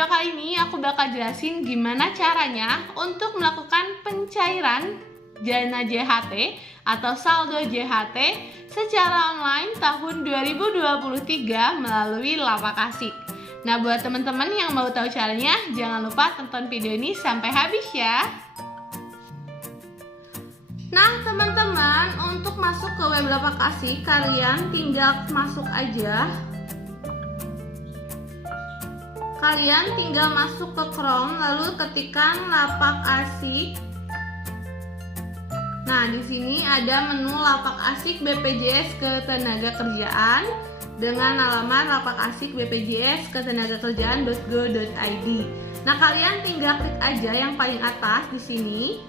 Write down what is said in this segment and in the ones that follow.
video kali ini aku bakal jelasin gimana caranya untuk melakukan pencairan dana JHT atau saldo JHT secara online tahun 2023 melalui Lapak Asik. Nah, buat teman-teman yang mau tahu caranya, jangan lupa tonton video ini sampai habis ya. Nah, teman-teman, untuk masuk ke web Lapak Asik, kalian tinggal masuk aja. Kalian tinggal masuk ke Chrome, lalu ketikkan Lapak Asik. Nah, di sini ada menu Lapak Asik BPJS Ketenagakerjaan dengan alamat Lapak Asik BPJS Ketenagakerjaan.go.id. Nah, kalian tinggal klik aja yang paling atas di sini.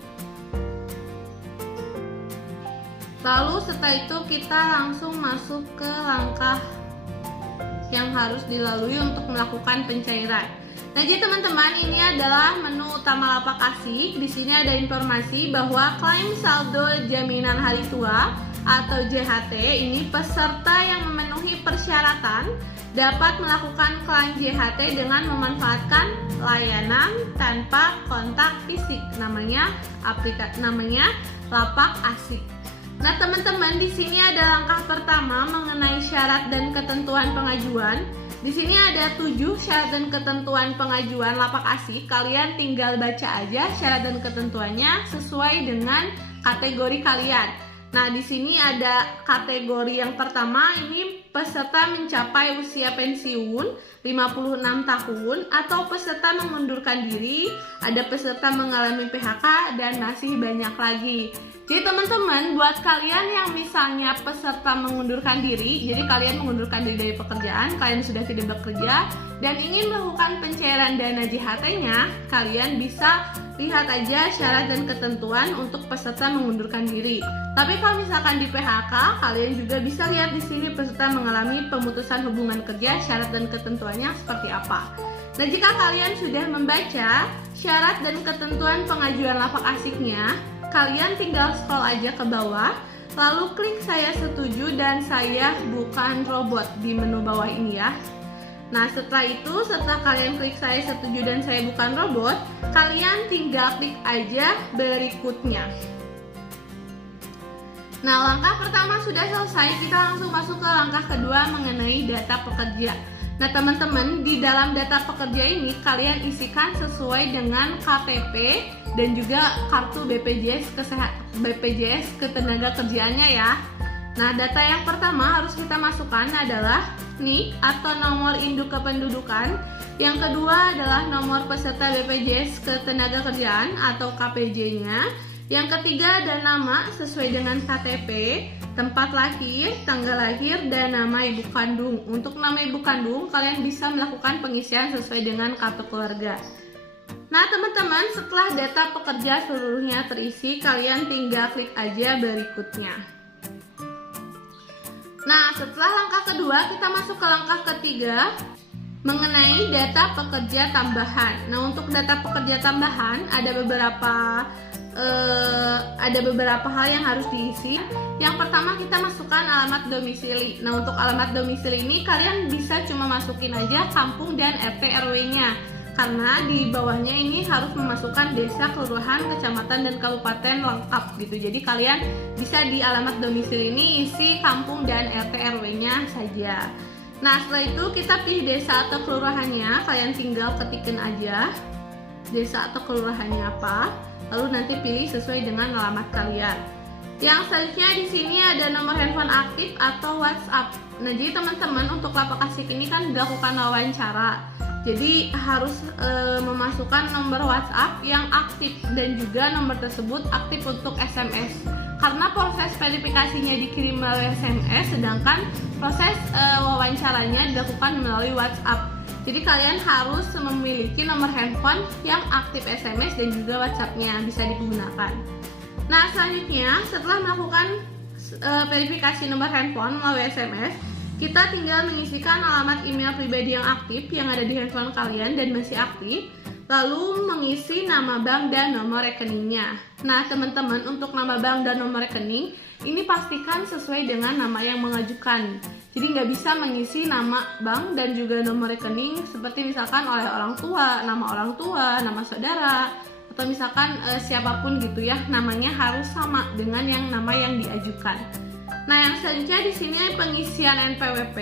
Lalu setelah itu kita langsung masuk ke langkah yang harus dilalui untuk melakukan pencairan. Nah, jadi teman-teman, ini adalah menu utama Lapak Asik. Di sini ada informasi bahwa klaim saldo jaminan hari tua atau JHT ini peserta yang memenuhi persyaratan dapat melakukan klaim JHT dengan memanfaatkan layanan tanpa kontak fisik. Namanya Lapak Asik. Nah, teman-teman, di sini ada langkah pertama mengenai syarat dan ketentuan pengajuan. Di sini ada 7 syarat dan ketentuan pengajuan Lapak Asik. Kalian tinggal baca aja syarat dan ketentuannya sesuai dengan kategori kalian. Nah, di sini ada kategori yang pertama, ini peserta mencapai usia pensiun 56 tahun atau peserta mengundurkan diri, ada peserta mengalami PHK, dan masih banyak lagi. Jadi teman-teman, buat kalian yang misalnya peserta mengundurkan diri, jadi kalian mengundurkan diri dari pekerjaan, kalian sudah tidak bekerja dan ingin melakukan pencairan dana JHT-nya, kalian bisa lihat aja syarat dan ketentuan untuk peserta mengundurkan diri. Tapi kalau misalkan di PHK, kalian juga bisa lihat di sini peserta mengalami pemutusan hubungan kerja, syarat dan ketentuannya seperti apa. Nah, jika kalian sudah membaca syarat dan ketentuan pengajuan Lapak Asiknya, kalian tinggal scroll aja ke bawah, lalu klik saya setuju dan saya bukan robot di menu bawah ini ya. Nah, setelah kalian klik saya setuju dan saya bukan robot, kalian tinggal klik aja berikutnya. Nah, langkah pertama sudah selesai, kita langsung masuk ke langkah kedua mengenai data pekerja. Nah, teman-teman, di dalam data pekerja ini kalian isikan sesuai dengan KTP dan juga kartu BPJS Ketenagakerjaannya ya. Nah, data yang pertama harus kita masukkan adalah NIK atau nomor induk kependudukan. Yang kedua adalah nomor peserta BPJS Ketenagakerjaan atau KPJ-nya. Yang ketiga ada nama sesuai dengan KTP, tempat lahir, tanggal lahir, dan nama ibu kandung. Untuk nama ibu kandung, kalian bisa melakukan pengisian sesuai dengan kartu keluarga. Nah, teman-teman, setelah data pekerja seluruhnya terisi, kalian tinggal klik aja berikutnya. Nah, setelah langkah kedua, kita masuk ke langkah ketiga mengenai data pekerja tambahan. Nah, untuk data pekerja tambahan ada beberapa hal yang harus diisi. Yang pertama, kita masukkan alamat domisili. Nah, untuk alamat domisili ini kalian bisa cuma masukin aja kampung dan RT RW-nya, karena di bawahnya ini harus memasukkan desa, kelurahan, kecamatan, dan kabupaten lengkap gitu. Jadi kalian bisa di alamat domisili ini isi kampung dan RT RW-nya saja. Nah, setelah itu kita pilih desa atau kelurahannya, kalian tinggal ketikin aja desa atau kelurahannya apa, lalu nanti pilih sesuai dengan alamat kalian. Yang selanjutnya di sini ada nomor handphone aktif atau WhatsApp. Nah, jadi teman-teman, untuk Lapak Asik ini kan dilakukan wawancara. Jadi harus memasukkan nomor WhatsApp yang aktif dan juga nomor tersebut aktif untuk SMS. Karena proses verifikasinya dikirim melalui SMS, sedangkan proses wawancaranya dilakukan melalui WhatsApp. Jadi kalian harus memiliki nomor handphone yang aktif SMS dan juga WhatsApp-nya bisa digunakan. Nah, selanjutnya setelah melakukan verifikasi nomor handphone melalui SMS, kita tinggal mengisikan alamat email pribadi yang aktif yang ada di handphone kalian dan masih aktif, lalu mengisi nama bank dan nomor rekeningnya. Nah, teman-teman, untuk nama bank dan nomor rekening ini pastikan sesuai dengan nama yang mengajukan. Jadi nggak bisa mengisi nama bank dan juga nomor rekening seperti misalkan oleh orang tua, nama saudara, atau misalkan siapapun gitu ya, namanya harus sama dengan nama yang diajukan. Nah, yang selanjutnya di sini pengisian NPWP.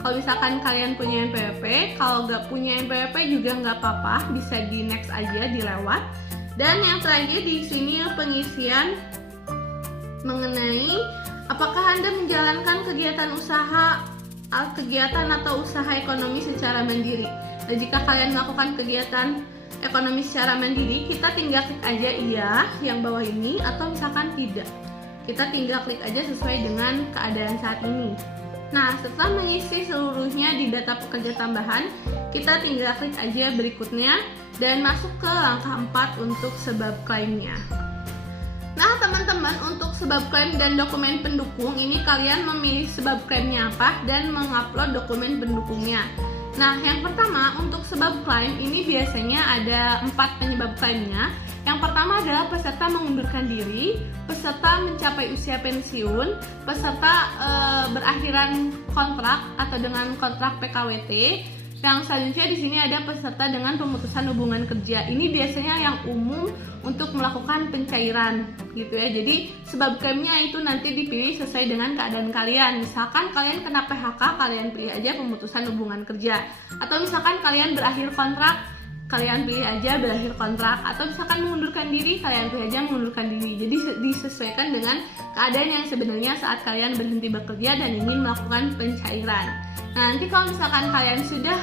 Kalau misalkan kalian punya NPWP, kalau nggak punya NPWP juga nggak apa-apa, bisa di next aja, dilewat. Dan yang terakhir di sini pengisian mengenai apakah Anda menjalankan kegiatan atau usaha ekonomi secara mandiri. Nah, jika kalian melakukan kegiatan ekonomi secara mandiri, kita tinggal klik aja iya yang bawah ini, atau misalkan tidak. Kita tinggal klik aja sesuai dengan keadaan saat ini. Nah, setelah mengisi seluruhnya di data pekerja tambahan, kita tinggal klik aja berikutnya dan masuk ke langkah 4 untuk sebab klaimnya. Nah, teman-teman, untuk sebab klaim dan dokumen pendukung ini kalian memilih sebab klaimnya apa dan mengupload dokumen pendukungnya. Nah, yang pertama untuk sebab klaim ini biasanya ada 4 penyebab klaimnya. Yang pertama adalah peserta mengundurkan diri, peserta mencapai usia pensiun, peserta berakhiran kontrak atau dengan kontrak PKWT. Yang selanjutnya di sini ada peserta dengan pemutusan hubungan kerja. Ini biasanya yang umum untuk melakukan pencairan gitu ya. Jadi sebab klaimnya itu nanti dipilih sesuai dengan keadaan kalian. Misalkan kalian kena PHK, kalian pilih aja pemutusan hubungan kerja. Atau misalkan kalian berakhir kontrak, kalian pilih aja berakhir kontrak. Atau misalkan mengundurkan diri, kalian pilih aja mengundurkan diri. Jadi disesuaikan dengan keadaan yang sebenarnya saat kalian berhenti bekerja dan ingin melakukan pencairan. Nah, nanti kalau misalkan kalian sudah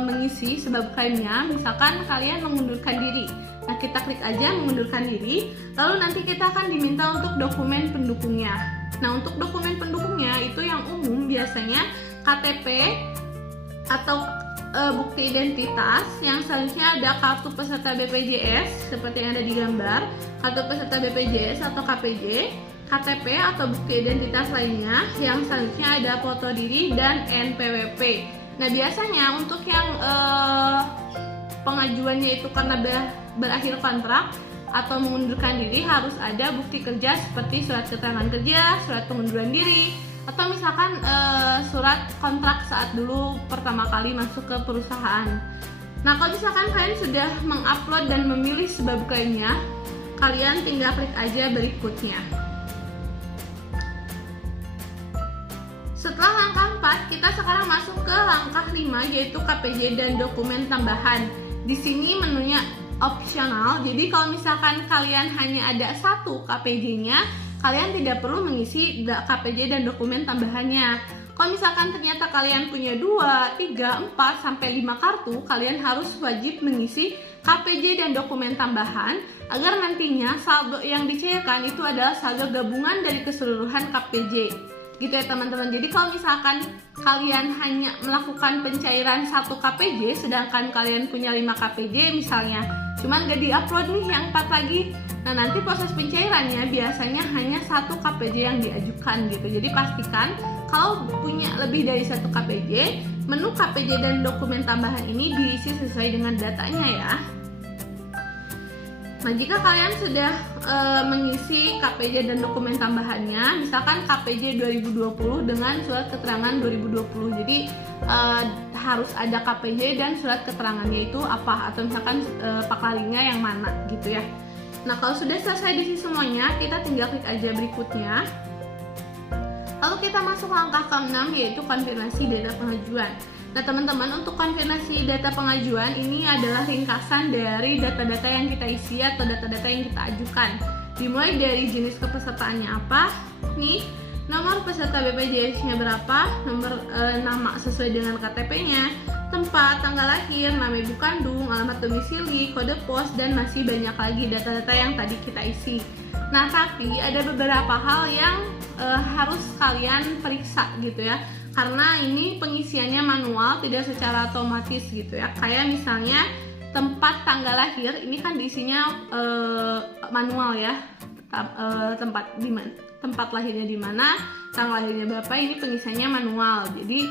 mengisi sebab klaimnya, misalkan kalian mengundurkan diri. Nah, kita klik aja mengundurkan diri, lalu nanti kita akan diminta untuk dokumen pendukungnya. Nah, untuk dokumen pendukungnya itu yang umum biasanya KTP atau bukti identitas. Yang selanjutnya ada kartu peserta BPJS seperti yang ada di gambar, kartu peserta BPJS atau KPJ, KTP atau bukti identitas lainnya. Yang selanjutnya ada foto diri dan NPWP. Nah, biasanya untuk yang pengajuannya itu karena berakhir kontrak atau mengundurkan diri harus ada bukti kerja seperti surat keterangan kerja, surat pengunduran diri, atau misalkan surat kontrak saat dulu pertama kali masuk ke perusahaan. Nah, kalau misalkan kalian sudah mengupload dan memilih sebab klaimnya, kalian tinggal klik aja berikutnya. Setelah langkah 4, kita sekarang masuk ke langkah 5, yaitu KPJ dan dokumen tambahan. Di sini menunya opsional, jadi kalau misalkan kalian hanya ada 1 KPJ-nya, kalian tidak perlu mengisi KPJ dan dokumen tambahannya. Kalau misalkan ternyata kalian punya 2, 3, 4, sampai 5 kartu, kalian harus wajib mengisi KPJ dan dokumen tambahan agar nantinya saldo yang dicairkan itu adalah saldo gabungan dari keseluruhan KPJ. Gitu ya teman-teman. Jadi kalau misalkan kalian hanya melakukan pencairan 1 KPJ sedangkan kalian punya 5 KPJ misalnya, cuman gak di-upload nih yang 4 lagi, nah nanti proses pencairannya biasanya hanya 1 KPJ yang diajukan gitu. Jadi pastikan kalau punya lebih dari 1 KPJ, menu KPJ dan dokumen tambahan ini diisi sesuai dengan datanya ya. Nah, jika kalian sudah mengisi KPJ dan dokumen tambahannya, misalkan KPJ 2020 dengan surat keterangan 2020, jadi harus ada KPJ dan surat keterangannya itu apa, atau misalkan paklarinya yang mana gitu ya. Nah, kalau sudah selesai diisi semuanya, kita tinggal klik aja berikutnya. Lalu kita masuk langkah ke-6, yaitu konfirmasi data pengajuan. Nah, teman-teman, untuk konfirmasi data pengajuan ini adalah ringkasan dari data-data yang kita isi atau data-data yang kita ajukan. Dimulai dari jenis kepesertaannya apa, nih, nomor peserta BPJS-nya berapa, nomor nama sesuai dengan KTP-nya, tempat, tanggal lahir, nama ibu kandung, alamat domisili, kode pos, dan masih banyak lagi data-data yang tadi kita isi. Nah, tapi ada beberapa hal yang harus kalian periksa gitu ya, karena ini pengisiannya manual, tidak secara otomatis gitu ya. Kayak misalnya tempat tanggal lahir, ini kan diisinya manual ya, tempat di mana, tempat lahirnya di mana, tanggal lahirnya berapa, ini pengisiannya manual. Jadi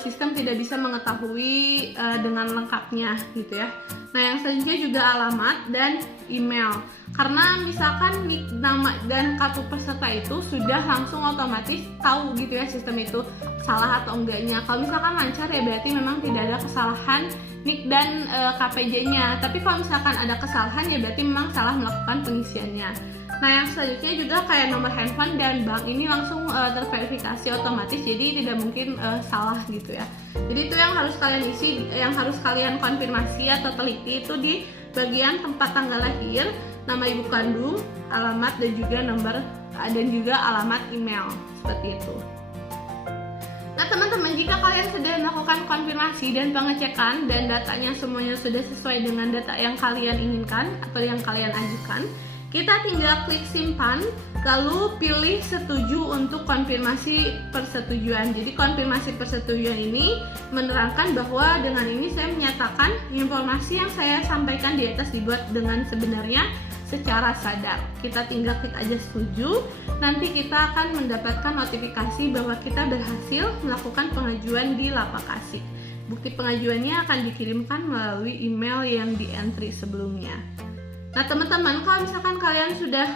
sistem tidak bisa mengetahui dengan lengkapnya gitu ya. Nah, yang selanjutnya juga alamat dan email. Karena misalkan nik, nama dan kartu peserta itu sudah langsung otomatis tahu gitu ya sistem itu salah atau enggaknya. Kalau misalkan lancar ya berarti memang tidak ada kesalahan nik dan KPJ-nya. Tapi kalau misalkan ada kesalahan ya berarti memang salah melakukan pengisiannya. Nah, yang selanjutnya juga kayak nomor handphone dan bank ini langsung terverifikasi otomatis, jadi tidak mungkin salah gitu ya. Jadi itu yang harus kalian isi, yang harus kalian konfirmasi atau teliti itu di bagian tempat tanggal lahir, nama ibu kandung, alamat dan juga alamat email seperti itu. Nah teman-teman, jika kalian sudah melakukan konfirmasi dan pengecekan dan datanya semuanya sudah sesuai dengan data yang kalian inginkan atau yang kalian ajukan, kita tinggal klik simpan, lalu pilih setuju untuk konfirmasi persetujuan. Jadi konfirmasi persetujuan ini menerangkan bahwa dengan ini saya menyatakan informasi yang saya sampaikan di atas dibuat dengan sebenarnya secara sadar. Kita tinggal klik aja setuju, nanti kita akan mendapatkan notifikasi bahwa kita berhasil melakukan pengajuan di Lapak Asik. Bukti pengajuannya akan dikirimkan melalui email yang di entry sebelumnya. Nah teman-teman, kalau misalkan kalian sudah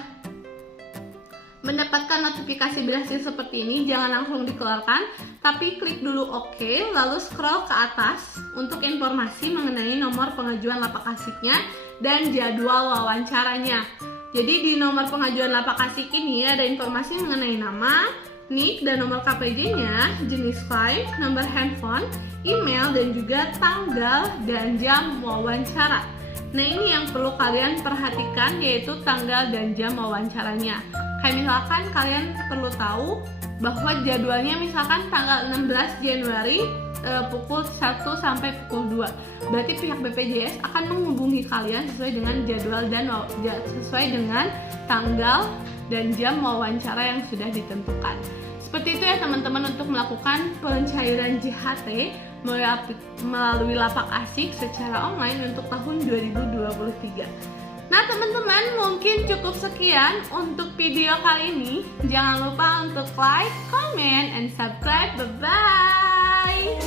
mendapatkan notifikasi berhasil seperti ini, jangan langsung dikeluarkan, tapi klik dulu OK, lalu scroll ke atas untuk informasi mengenai nomor pengajuan Lapak Asiknya dan jadwal wawancaranya. Jadi di nomor pengajuan Lapak Asik ini ada informasi mengenai nama, nik dan nomor KPJ-nya, jenis file, nomor handphone, email, dan juga tanggal dan jam wawancara. Nah ini yang perlu kalian perhatikan, yaitu tanggal dan jam wawancaranya. Kayak misalkan kalian perlu tahu bahwa jadwalnya misalkan tanggal 16 Januari pukul 1 sampai pukul 2. Berarti pihak BPJS akan menghubungi kalian sesuai dengan jadwal dan sesuai dengan tanggal dan jam wawancara yang sudah ditentukan. Seperti itu ya teman-teman untuk melakukan pencairan JHT melalui Lapak Asik secara online untuk tahun 2023. Nah teman-teman, mungkin cukup sekian untuk video kali ini. Jangan lupa untuk like, comment, and subscribe. Bye-bye.